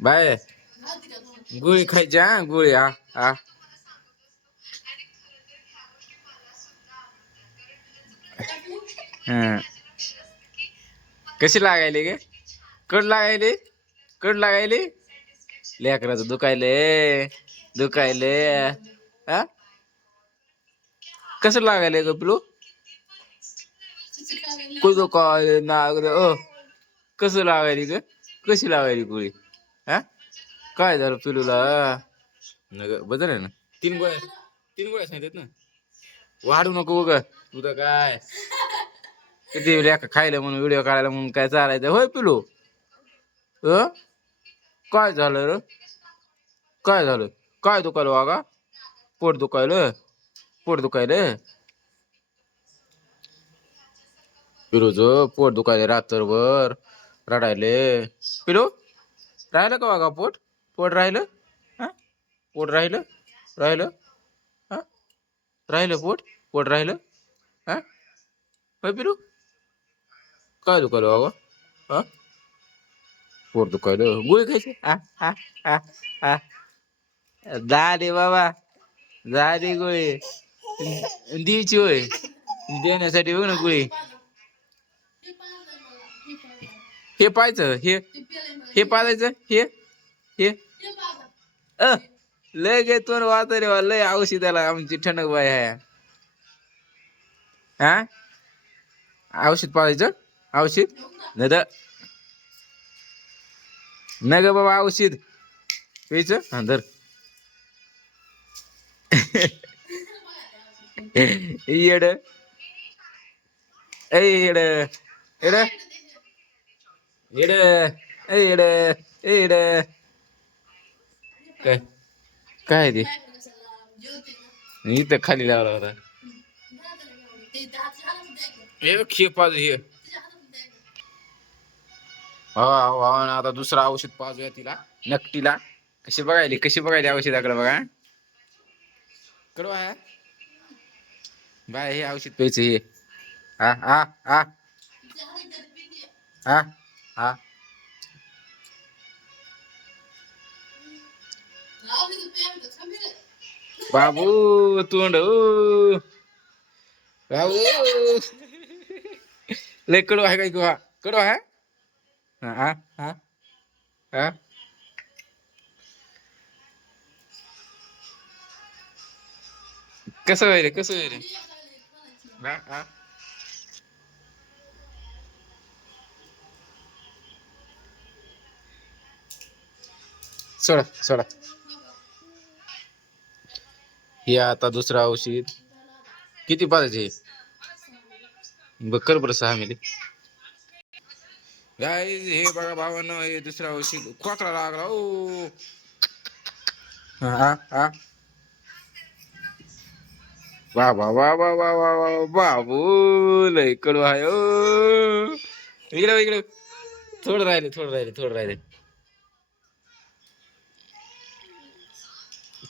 Bye. गुळी खायची हा गुळी हा हा. कशी लागायली गे? कड लागायली? कड लागायली? लेकराचं दुखायले दुखायले हा? कसं लागायले ग पिलू? कुठं काय नागरे ओ. कसं लागायली ग? कशी लागायली गोळी? हा? काय झालं पिलूला? नग बदल आहे ना? तीन गोळ्या तीन गोळ्या सांगितल्यात ना. वाढू नको ग तुझं काय? किती लेखा खायला म्हणून व्हिडिओ काढायला म्हणून काय चालायचं? होय पिलू? अ? काय झालं र? काय झालं? काय दुखायलं वागा पोट दुखायलं? पोट दुखायलं? पिलूच पोट दुखायले रात्रभर. रडायले. पिलू राहिलं का वागा पोट? पोट राहिलं? हा? पोट राहिलं? राहिलं? हा? राहिलं पोट? पोट राहिलं? हा? होय पिलू? काय दुखायलं बाबा हा? पोट दुखायलं. गोळी खायची? आ आ आ आ झाली बाबा. झाली गोळी. द्यायची होय. देण्यासाठी बघ ना गोळी. हे पाहायचं हे हे पाहायचं हे हे. अ लय घेतो वाच रे वा लय औषधाला आमची ठणक बाय आहे. हा? औषध पाहायचं? औषध? नाही तर नाही ग बाबा औषध. प्यायचं? हा धर. येड. ए येड. येड. येड ए येड काय काय ते इथं खाली लावला होता आता दुसरं औषध पाजूया तिला नकटीला कशी बघायली कशी बघायली औषधाकडे बघा बाय हे औषध प्यायचं हे हा हा हा हा हा बाबू तोंड ओ. बाबू लय कडू आहे काय किंवा कडू आहे हा हा हा हा कसं होईल कसं होईल हा हा सोडा सोडा. हे आता दुसरं औषध. किती पाहिजे बघ कर बरं सहा मिली गाय हे बघा भावानं हे दुसरं औषध. खोकला लागला ओ. हा हा. वा वा वा वा वा वा वा बाबू लय कडू आहे ओ. इकडे इकडे. थोडं राहिले थोडं राहिले थोडं राहिले.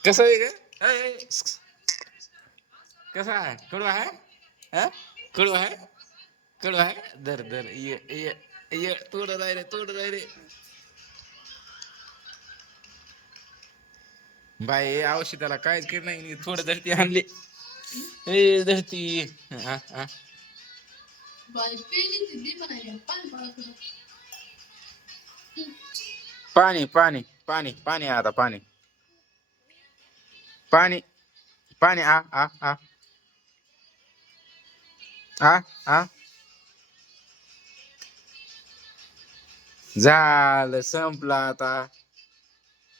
कसं आहे ए, कसं आहे कडू आहे हा कडू आहे कडू आहे धर धर ये ये ये थोडं राहिले थोडं राहिले बाई हे औषधाला काहीच केलं नाही थोडं धरती आणली ए धरती हा हा पाणी पाणी पाणी पाणी आता पाणी पाणी पाणी आ आ आ. आ आ. झालं संपलं आता.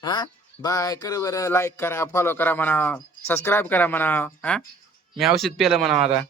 हा बाय कर बरं लाईक करा फॉलो करा म्हणा सबस्क्राईब करा म्हणा हा मी औषध पेलं म्हणा आता.